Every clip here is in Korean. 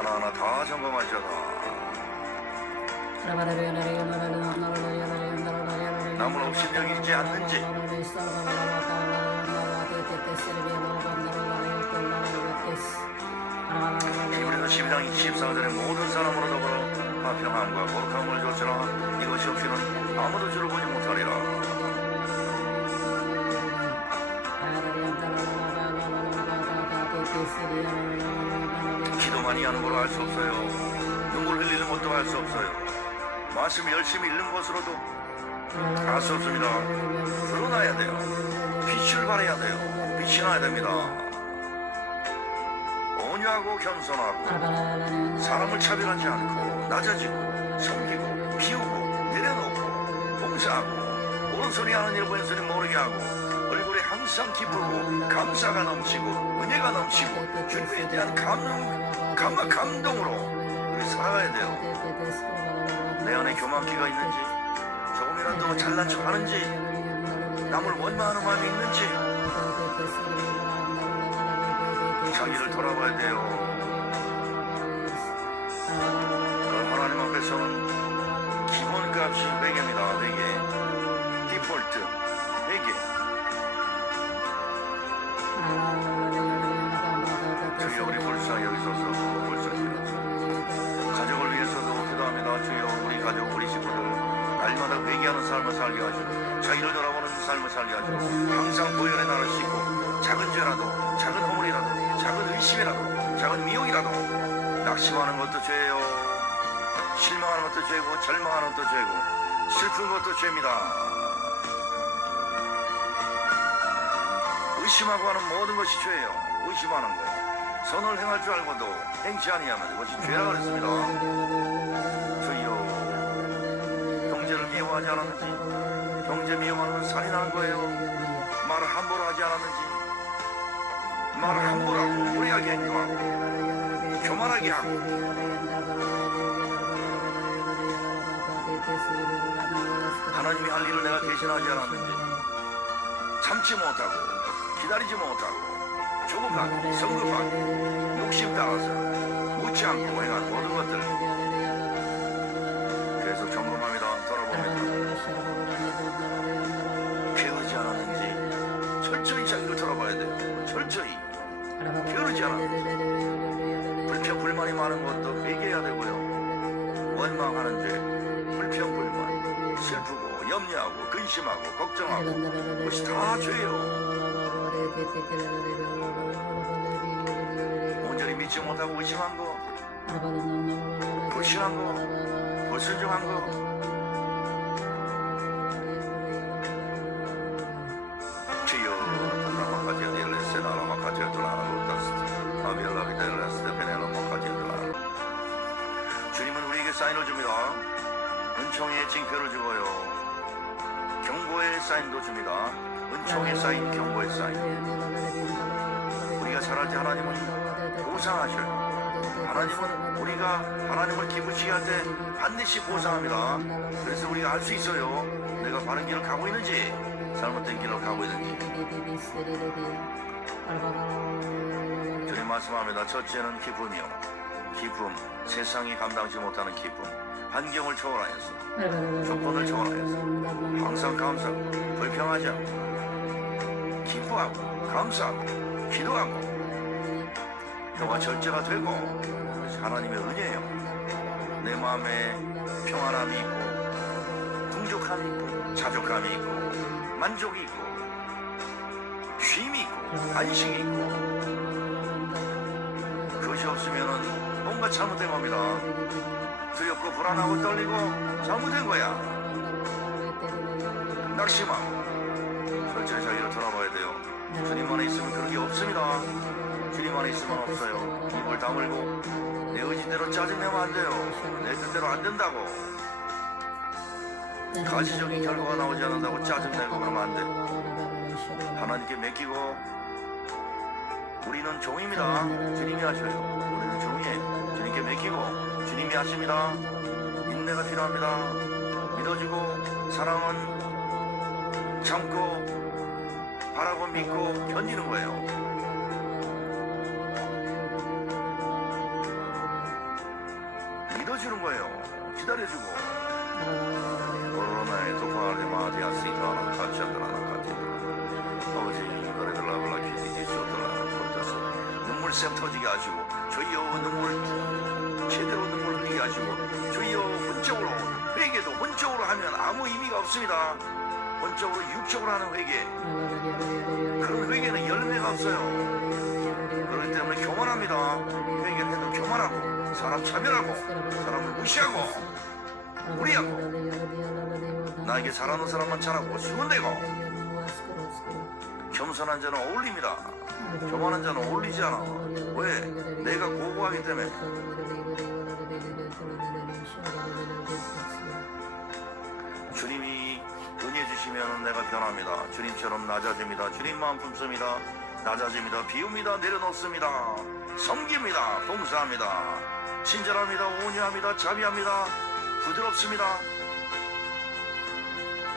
하나하나 다 점검하셔라. 남은 없인 여기 있지 않는지, 히브리서 12장 24절에 모든 사람으로 더불어 화평함과 거룩함을 줬으나 이것이 없이는 아무도 주를 보지 못하리라. 기도 많이 하는 걸로 할 수 없어요. 눈물 흘리는 것도 할 수 없어요. 말씀 열심히 읽는 것으로도 할 수 없습니다. 드러나야 돼요. 빛을 발해야 돼요. 빛이 나야 됩니다. 온유하고 겸손하고 사람을 차별하지 않고 낮아지고 섬기고 비우고 내려놓고 봉사하고 오른손이 하는 일 왼손이 모르게 하고 얼굴에 항상 기쁘고 감사가 넘치고 은혜가 넘치고 주님에 대한 감화 감동으로 우리 살아가야 돼요. 내 안에 교만기가 있는지 조금이라도 잘난 척 하는지 남을 원망하는 마음이 있는지 자기를 돌아봐야 돼요. 하나님 앞에서는 기본값이 회개입니다. 회개 디폴트 회개. 주여 우리 불쌍히 여기소서. 가족을 위해서도 기도합니다. 주여 우리 가족 우리 식구들 날마다 회개하는 삶을 살게 하시고 자기를 돌아보는 삶을 살게 하시고 항상 보혈의 날을 씻고 작은 죄라도 작은 허물이라도 작은 의심이라도 작은 미혹이라도 낙심하는 것도 죄예요. 실망하는 것도 죄고 절망하는 것도 죄고 슬픈 것도 죄입니다. 의심하고 하는 모든 것이 죄예요. 의심하는 것 선을 행할 줄 알고도 행치 아니하면 그것이 죄라 그랬습니다. 주여 형제를 미워하지 않았는지 형제 미워하는 살인하는 거예요. 말을 함부로 하지 않았는지 말을 함부로 하고 무리하게 행동하고 교만하게 하고 하나님이 할 일을 내가 대신하지 않았는지 참지 못하고 기다리지 못하고 조급하고 성급하고 욕심 따라서 묻지 않고 행한 모든 것들 계속 점검합니다. 돌아봅니다. 게으르지 않았는지 철저히 자기를 돌아봐야 돼요. 철저히 게으르지 않았는지 불평 불만이 많은 것도 회개해야 되고요. 원망하는 죄 불평 불만 슬프고 염려하고 근심하고 걱정하고 그것이 다 죄예요. 온전히 믿지 못하고 의심한 거 불신한 거 불순종한 거 주여 주님은 우리에게 사인을 줍니다. 은총의 징표를 주고요. 경고의 사인도 줍니다. 은총의 사인, 경고의 사인. 우리가 잘할 때 하나님은 보상하셔요. 하나님은 우리가 하나님을 기쁘시게 할 때 반드시 보상합니다. 그래서 우리가 알 수 있어요. 내가 바른 길을 가고 있는지 잘못된 길로 가고 있는지. 주님 말씀합니다. 첫째는 기쁨이요. 기쁨, 세상이 감당치 못하는 기쁨. 환경을 초월하여서 조건을 초월하여서 항상 감사하고 불평하지 않고 기뻐하고 감사하고 기도하고 너가 절제가 되고 하나님의 은혜예요. 내 마음에 평안함이 있고 풍족함이 있고 자족감이 있고 만족이 있고 쉼이 있고 안식이 있고 그것이 없으면은 뭔가 잘못된 겁니다. 두렵고 불안하고 떨리고 잘못된 거야. 낙심하고 철저히 자기를 돌아봐야 돼요. 주님 안에 있으면 그런 게 없습니다. 주님 안에 있으면 없어요. 입을 다물고 내 의지대로 짜증내면 안 돼요. 내 뜻대로 안 된다고 가시적인 결과가 나오지 않는다고 짜증내고 그러면 안 돼요. 하나님께 맡기고 우리는 종입니다. 주님이 하셔요. 우리는 종이에요. 주님께 맡기고 주님이 하십니다. 인내가 필요합니다. 믿어주고 사랑은 참고 바라고 믿고 견디는 거예요. 돌아보는 거예요. 기다려주고 코로나에 도파를 마디아스이타나 카치아드라나 카티드라 아버지 거래들라블라 키디디 소들라나 폴타스 눈물샘 터지게 하시고 주여 눈물 제대로 눈물 흘리게 하시고 주여 혼적으로 회개도 혼적으로 하면 아무 의미가 없습니다. 혼적으로 육적으로 하는 회개 그런 회개는 열매가 없어요. 그렇기 때문에 교만합니다. 회개를 해도 교만하고 사람 차별하고 사람을 무시하고 무리하고 나에게 잘하는 사람만 잘하고 수군대고 겸손한 자는 어울립니다. 교만한 자는 어울리지 않아. 왜? 내가 고고하기 때문에. 주님이 은혜 주시면 내가 변합니다. 주님처럼 낮아집니다. 주님 마음 품습니다. 낮아집니다. 비웁니다. 내려놓습니다. 섬깁니다. 봉사합니다. 친절합니다. 온유합니다. 자비합니다. 부드럽습니다.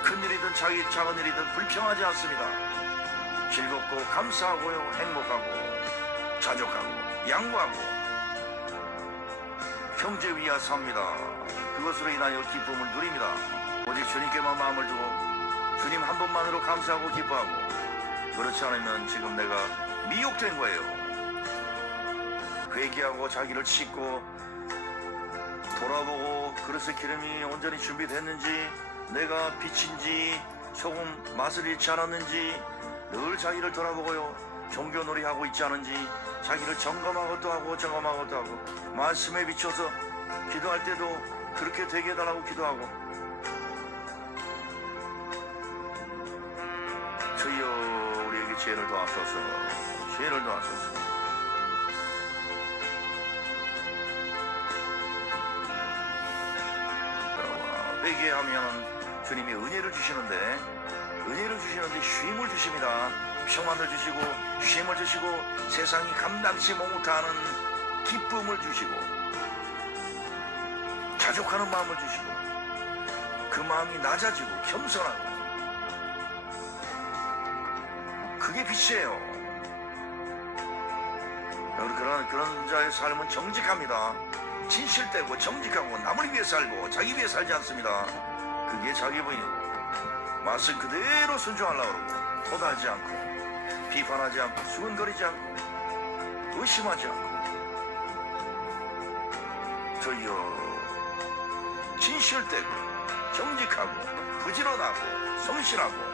큰일이든 작은 일이든 불평하지 않습니다. 즐겁고 감사하고요. 행복하고 자족하고 양보하고 형제 위하 삽니다. 그것으로 인하여 기쁨을 누립니다. 오직 주님께만 마음을 두고 주님 한 분만으로 감사하고 기뻐하고 그렇지 않으면 지금 내가 미혹된 거예요. 회개하고 자기를 씻고 돌아보고 그릇의 기름이 온전히 준비됐는지 내가 빛인지 조금 맛을 잃지 않았는지 늘 자기를 돌아보고요. 종교놀이 하고 있지 않은지 자기를 점검하고 또 하고 점검하고 또 하고 말씀에 비춰서 기도할 때도 그렇게 되게 해달라고 기도하고 주여 우리에게 지혜를 더하소서. 지혜를 더하소서. 회개하면 주님이 은혜를 주시는데 쉼을 주십니다. 평안을 주시고 쉼을 주시고 세상이 감당치 못하는 기쁨을 주시고 자족하는 마음을 주시고 그 마음이 낮아지고 겸손하고 그게 빛이에요. 그런 자의 삶은 정직합니다. 진실되고 정직하고 남을 위해 살고 자기 위해 살지 않습니다. 그게 자기 부인이고 말씀 그대로 순종하려고 그러고 토달지 않고 비판하지 않고 수근거리지 않고 의심하지 않고 저희여 진실되고 정직하고 부지런하고 성실하고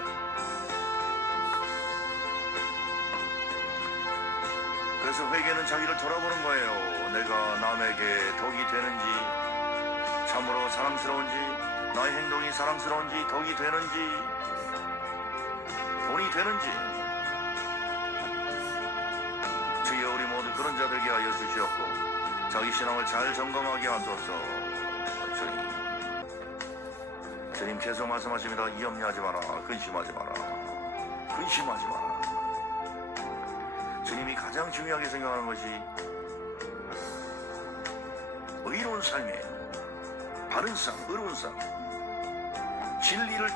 그래서 회개는 자기를 돌아보는 거예요. 내가 남에게 덕이 되는지 참으로 사랑스러운지 나의 행동이 사랑스러운지 덕이 되는지 돈이 되는지 주여 우리 모두 그런 자들에게 하여 주시옵고 자기 신앙을 잘 점검하게 하소서. 주님 계속 말씀하십니다. 염려하지 마라. 근심하지 마라. 근심하지 마라. 주님이 가장 중요하게 생각하는 것이 의로운 삶이에요. 바른 삶, 의로운 삶, 진리를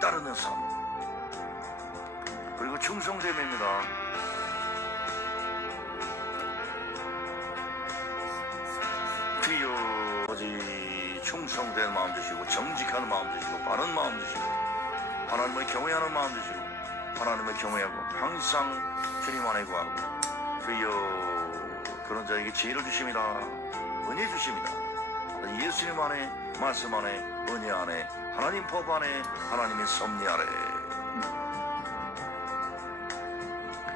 따르는 삶, 그리고 충성됨입니다. 주여 아버지 충성된 마음 주시고 정직한 마음 주시고 바른 마음 주시고 하나님을 경외하는 마음 주시고 하나님을 경외하고 항상 주님 안에 구하고 주여 그런 자에게 지혜를 주십니다. 은혜 주십니다. 예수님 안에 말씀 안에 은혜 안에 하나님 법 안에 하나님의 섭리 아래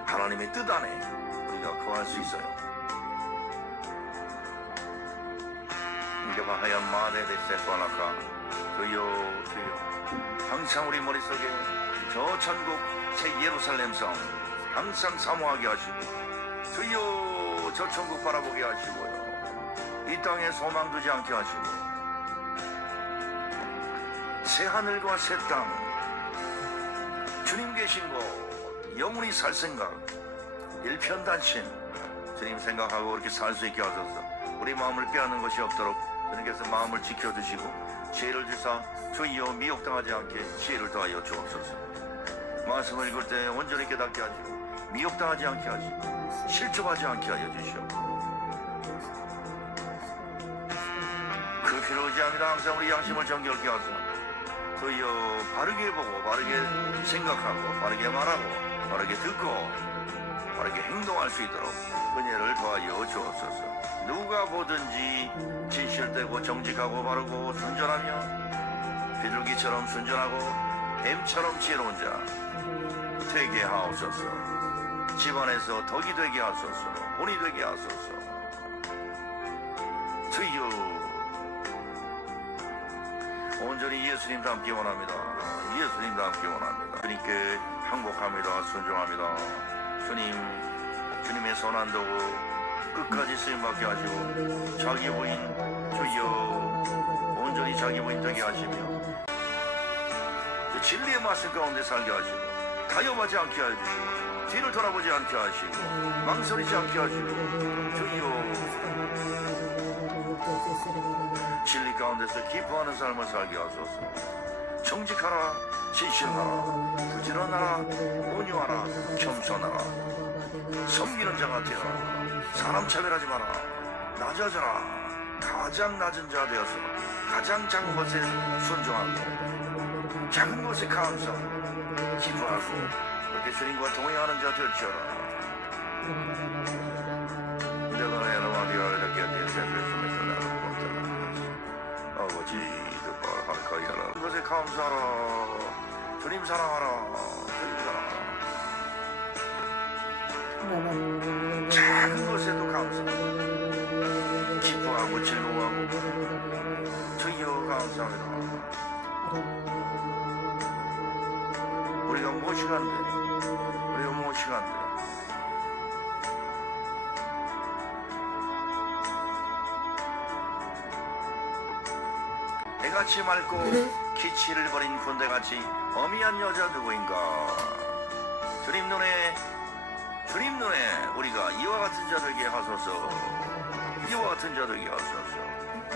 하나님의 뜻 안에 우리가 거할 수 있어요. 이제와 하얀 마데데세 소아나카 주여 항상 우리 머릿속에 저 천국 새 예루살렘 성 항상 사모하게 하시고 주여 저 천국 바라보게 하시고요. 이 땅에 소망 두지 않게 하시고 새 하늘과 새 땅 주님 계신 곳 영원히 살 생각 일편단심 주님 생각하고 그렇게 살 수 있게 하소서. 우리 마음을 빼앗는 것이 없도록 주님께서 마음을 지켜주시고 지혜를 주사 주여 미혹당하지 않게 지혜를 더하여 주옵소서. 말씀을 읽을 때 온전히 깨닫게 하시고 미혹당하지 않게 하시고 실족하지 않게 하여 주시옵소서. 그 필요하지않니다. 항상 우리 양심을 정결케 하사 주여 바르게 보고 바르게 생각하고 바르게 말하고 바르게 듣고 바르게 행동할 수 있도록 은혜를 더하여 주옵소서. 누가 보든지 진실되고 정직하고 바르고 순전하며 비둘기처럼 순전하고 뱀처럼 지혜로운 자 되게 하옵소서. 집안에서 덕이 되게 하소서. 본이 되게 하소서. 주여 온전히 예수님 닮기 원합니다. 예수님 닮기 원합니다. 주님께 항복합니다. 순종합니다. 주님의 선한 도구 끝까지 쓰임받게 하시고 자기 부인 주여 온전히 자기 부인 되게 하시며 진리의 말씀 가운데 살게 하시고 타협하지 않게 해주시고 뒤를 돌아보지 않게 하시고 망설이지 않게 하시고 주여 진리 가운데서 기뻐하는 삶을 살게 하소서. 정직하라 진실하라 부지런하라 온유하라 겸손하라 섬기는 자가 되어라. 사람 차별하지 마라. 낮아져라. 가장 낮은 자 되어서 가장 작은 것에 순종하고 작은 것에 감사 기도하고 그렇게 주님과 동행하는 자 될지어라. 내가 에너마디아 이렇게 대세에서 아버지 할까이라 그것에 감사하라. 주님 사랑하라. 주님 사랑하라. 작은 것에도 감사 기뻐하고 즐거워하고 주여 감사합니다. 우리가 무엇이간데 애같이 맑고 기치를 버린 군대같이 어미한 여자 누구인가. 주님 눈에 우리가 이와 같은 자 되게 하소서. 이와 같은 자 되게 하소서.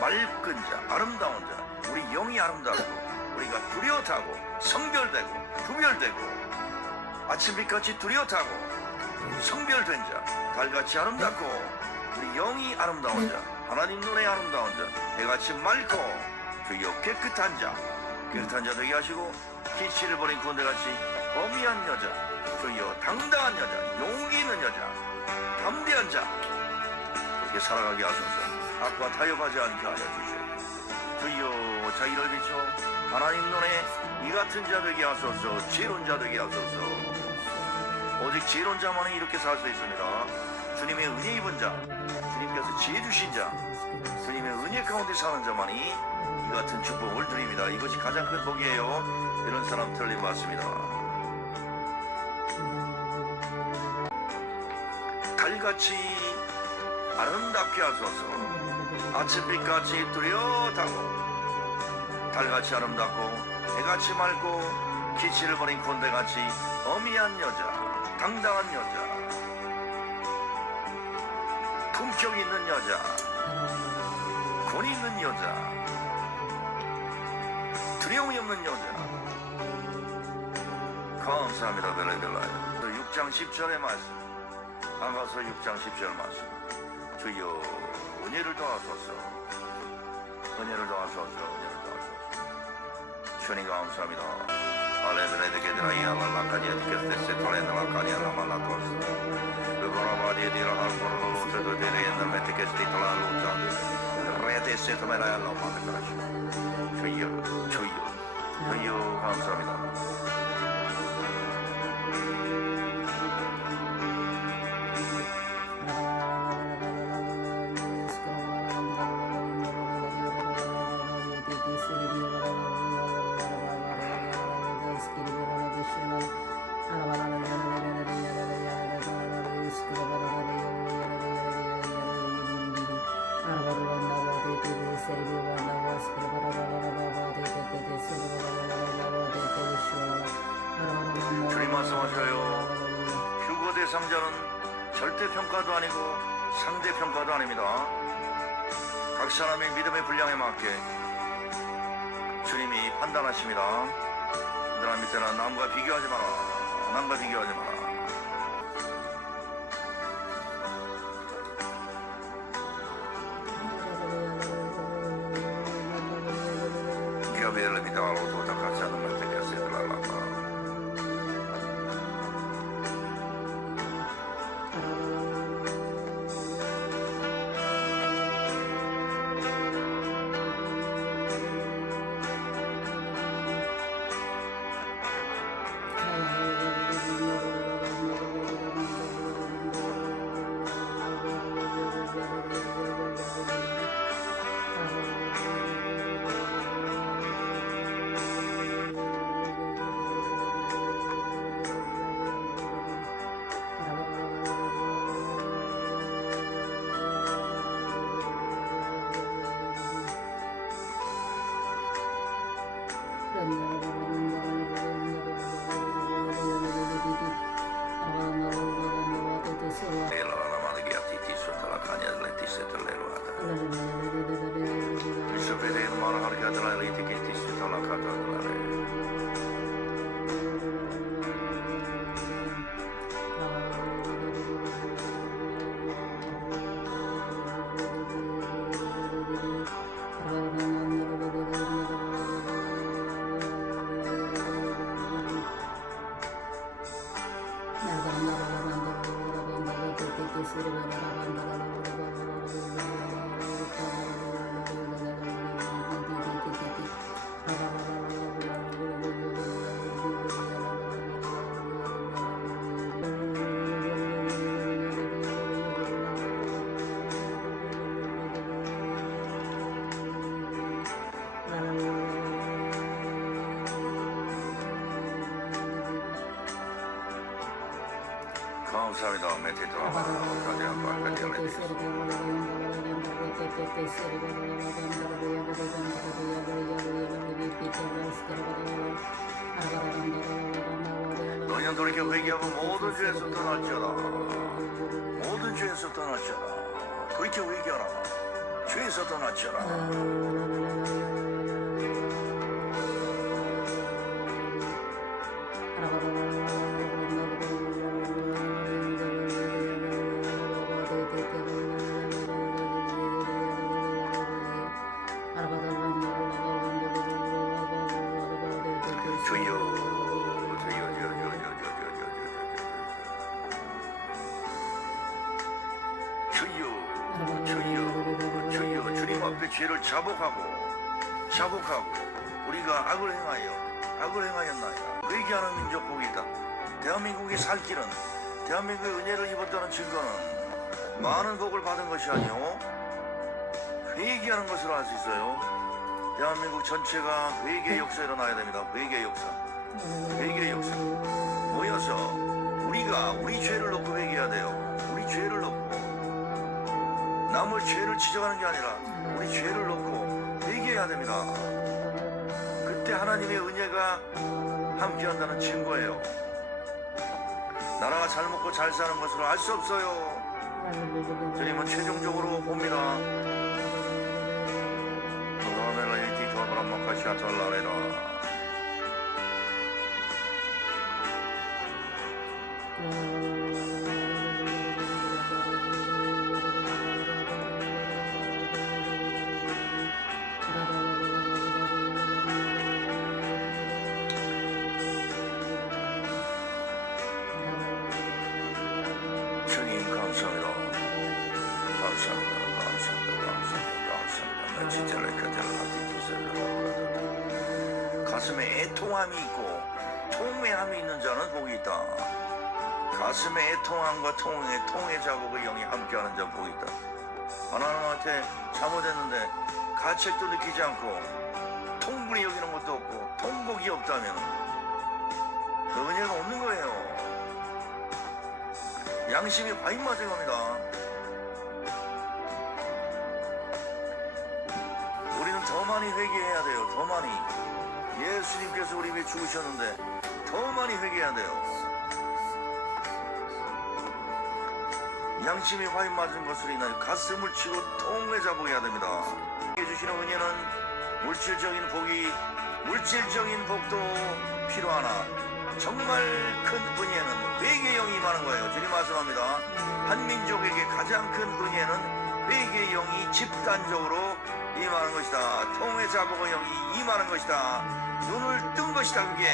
맑은 자 아름다운 자 우리 영이 아름다고 우리가 뚜렷하고 성별되고 구별되고 아침빛같이 뚜렷하고 성별된 자 달같이 아름답고 우리 영이 아름다운 자 하나님 눈에 아름다운 자 애같이 맑고 주여 깨끗한 자 되게 하시고 기치를 버린 군대같이 어미한 여자 주여 당당한 여자 용기 있는 여자 담대한 자 그렇게 살아가게 하소서. 악과 타협하지 않게 하여 주시오. 주여 자기를 비춰 하나님 눈에 이 같은 자 되게 하소서. 지혜로운 자 되게 하소서. 오직 지혜로운 자만이 이렇게 살 수 있습니다. 주님의 은혜 입은 자 주님께서 지혜 주신 자 주님의 은혜 가운데 사는 자만이 이 같은 축복을 드립니다. 이것이 가장 큰 복이에요. 이런 사람 틀림 받습니다. 달같이 아름답게 하소서. 아침빛같이 뚜렷하고 달같이 아름답고 애같이 맑고 기치를 버린 군대같이 어미한 여자 당당한 여자 품격 있는 여자 권 있는 여자 두려움이 없는 여자 감사합니다. 벨레벨라요. 6장 10절의 말씀 아가서 6장 10절 말씀 주여 은혜를 더하소서. 은혜를 더하소서. 은혜를 더하소서. 주님 감사합니다. 알레드레드게드라이아 말라카디아 디케스테세 토렌드라카디아 라말라토스 르보라바디에디라 할코로로테도 데레엔나 메테케스티토라 루타 레데세토메라야 라마메카라시 주여 감사합니다. 주님 말씀하셔요. 휴거 대상자는 절대평가도 아니고 상대평가도 아닙니다. 각 사람의 믿음의 분량에 맞게 주님이 판단하십니다. 너나 밑에나 남과 비교하지 마라. 남과 비교하지 마라. metidalo tuota kasana metekäsetralaka. 감사합니다. 메테드라마 가장 빨리 너희는 돌이켜 회개하고 모든 죄에서 떠날지어다. 모든 죄에서 떠날지어다. 돌이켜 회개하라. 죄에서 떠날지어다. 주여 주님 앞에 죄를 자복하고 우리가 악을 행하였나이다. 회개하는 민족 복이다. 대한민국이 살 길은 대한민국의 은혜를 입었다는 증거는 많은 복을 받은 것이 아니오 회개하는 것으로 알 수 있어요. 대한민국 전체가 회개의 역사에 일어나야 됩니다. 회개의 역사 모여서 우리가 우리 죄를 놓고 회개해야 돼요. 우리 죄를 놓고 남을 죄를 지적하는 게 아니라 우리 죄를 놓고 회개해야 됩니다. 그때 하나님의 은혜가 함께한다는 증거예요. 나라가 잘 먹고 잘 사는 것으로 알 수 없어요. 주님은 최종적으로 봅니다. 주님 감사합니다. 가슴에 애통함이 있고 통회함이 있는 자는 복이 있다. 가슴에 애통함과 통의 자국을 영이 함께하는 자 복이 있다. 하나님한테 잘못했는데 가책도 느끼지 않고 통분이 여기는 것도 없고 통곡이 없다면 그 은혜가 없는 거예요. 양심이 과잉 맞은 겁니다. 우리는 더 많이 회개해야 돼요. 더 많이. 예수님께서 우리 위해 죽으셨는데 더 많이 회개해야 돼요. 양심이 과잉 맞은 것으로 인하여 가슴을 치고 통에 자복해야 됩니다. 해주시는 은혜는 물질적인 복도 필요하나 정말 큰 은혜는 회개의 영이 임하는 거예요. 주님 말씀합니다. 한 민족에게 가장 큰 은혜는 회개의 영이 집단적으로 임하는 것이다. 통해 자보고 영이 임하는 것이다. 눈을 뜬 것이다. 그게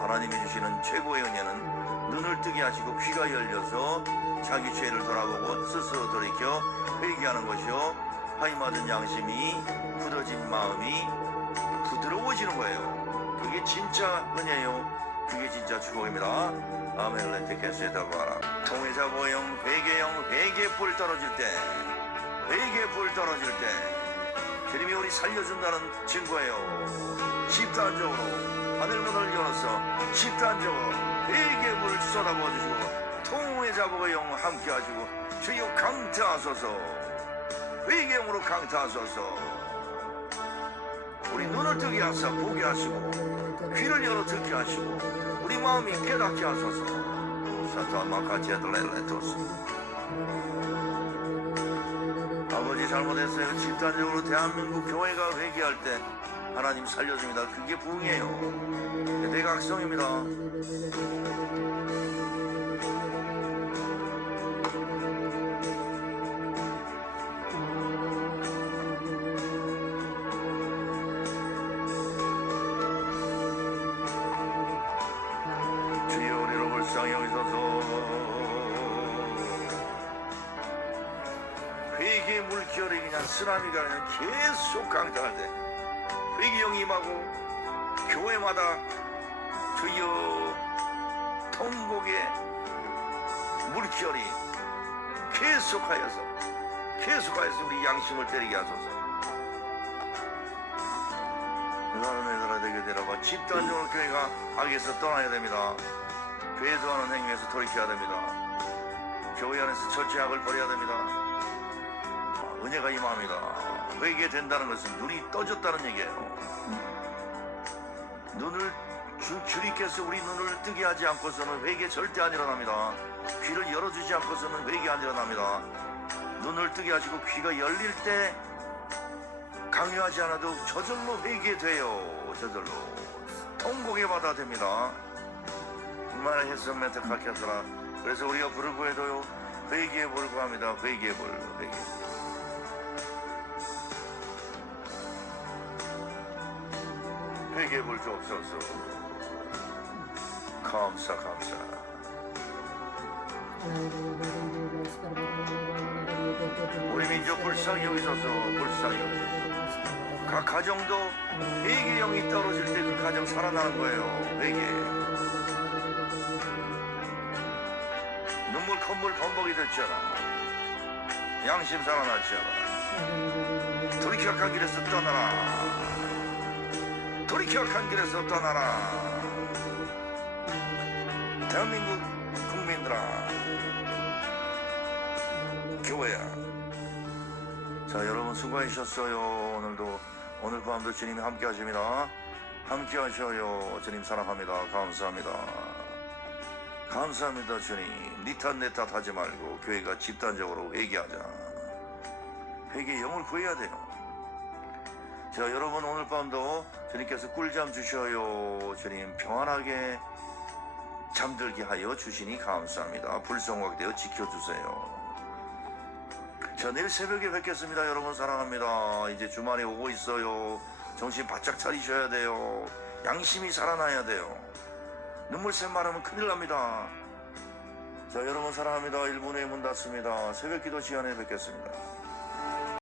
하나님이 주시는 최고의 은혜는 눈을 뜨게 하시고 귀가 열려서 자기 죄를 돌아보고 스스로 돌이켜 회개하는 것이요, 하이맞은 양심이 굳어진 마음이 부드러워지는 거예요. 그게 진짜 은혜요. 그게 진짜 축복입니다. 아멘. 렌테케스에다고 하라. 통해자 보영 회개영 회개불 떨어질 때, 회개불 떨어질 때 주님이 우리 살려준다는 증거예요. 집단적으로 하늘문을 열어서 집단적으로 회개불 쏟아부어 주시고 통해자 보영 함께 하시고 주여 강타하소서. 회개영으로 강타하소서. 우리 눈을 뜨게 하사 보게 하시고 귀를 열어 듣게 하시고 우리 마음이 깨닫게 하소서. 산타 마카제들레레토스. 아버지 잘못했어요. 집단적으로 대한민국 교회가 회개할 때 하나님 살려줍니다. 그게 부흥이에요. 대각성입니다. 주여 우리로 불쌍히 여기소서. 회개의 물결이 그냥 쓰나미가 그냥 계속 강타할 때 회개영이 임하고 교회마다 주여 통곡의 물결이 계속하여서 우리 양심을 때리게 하소서. 나는 애들아 되게 되라고 집단적으로 교회가 악에서 떠나야 됩니다. 배도하는 행위에서 돌이켜야 됩니다. 교회 안에서 절제악을 버려야 됩니다. 은혜가 임합니다. 회개된다는 것은 눈이 떠졌다는 얘기예요. 눈을 주님께서 우리 눈을 뜨게 하지 않고서는 회개 절대 안 일어납니다. 귀를 열어주지 않고서는 회개 안 일어납니다. 눈을 뜨게 하시고 귀가 열릴 때 강요하지 않아도 저절로 회개돼요. 저절로 통곡의 바다 됩니다. 얼마나 했으면 택하겠더라. 그래서 우리가 불을 구해도요 회개의 불을 구합니다. 회개의 불, 회개. 회개의 불 주옵소서. 감사. 우리 민족 불쌍히 여기소서. 불쌍히 여기소서. 각 가정도 회개령이 떨어질 때 그 가정 살아나는 거예요. 회개. 눈물 콧물 범벅이 됐잖아. 양심 살아났잖아. 돌이켜 간 길에서 떠나라. 돌이켜 간 길에서 떠나라. 대한민국 국민들아, 교회야. 자, 여러분 수고하셨어요. 오늘 밤도 주님이 함께 하십니다. 함께 하셔요. 주님 사랑합니다. 감사합니다. 감사합니다. 주님. 니 탓 내 탓 하지 말고 교회가 집단적으로 회개하자. 회개 영을 구해야 돼요. 자, 여러분 오늘 밤도 주님께서 꿀잠 주셔요. 주님 평안하게 잠들게 하여 주시니 감사합니다. 불성하게 지켜주세요. 자, 내일 새벽에 뵙겠습니다. 여러분 사랑합니다. 이제 주말에 오고 있어요. 정신 바짝 차리셔야 돼요. 양심이 살아나야 돼요. 눈물 샘말하면 큰일 납니다. 자, 여러분 사랑합니다. 1분 후에 문 닫습니다. 새벽 기도 시간에 뵙겠습니다.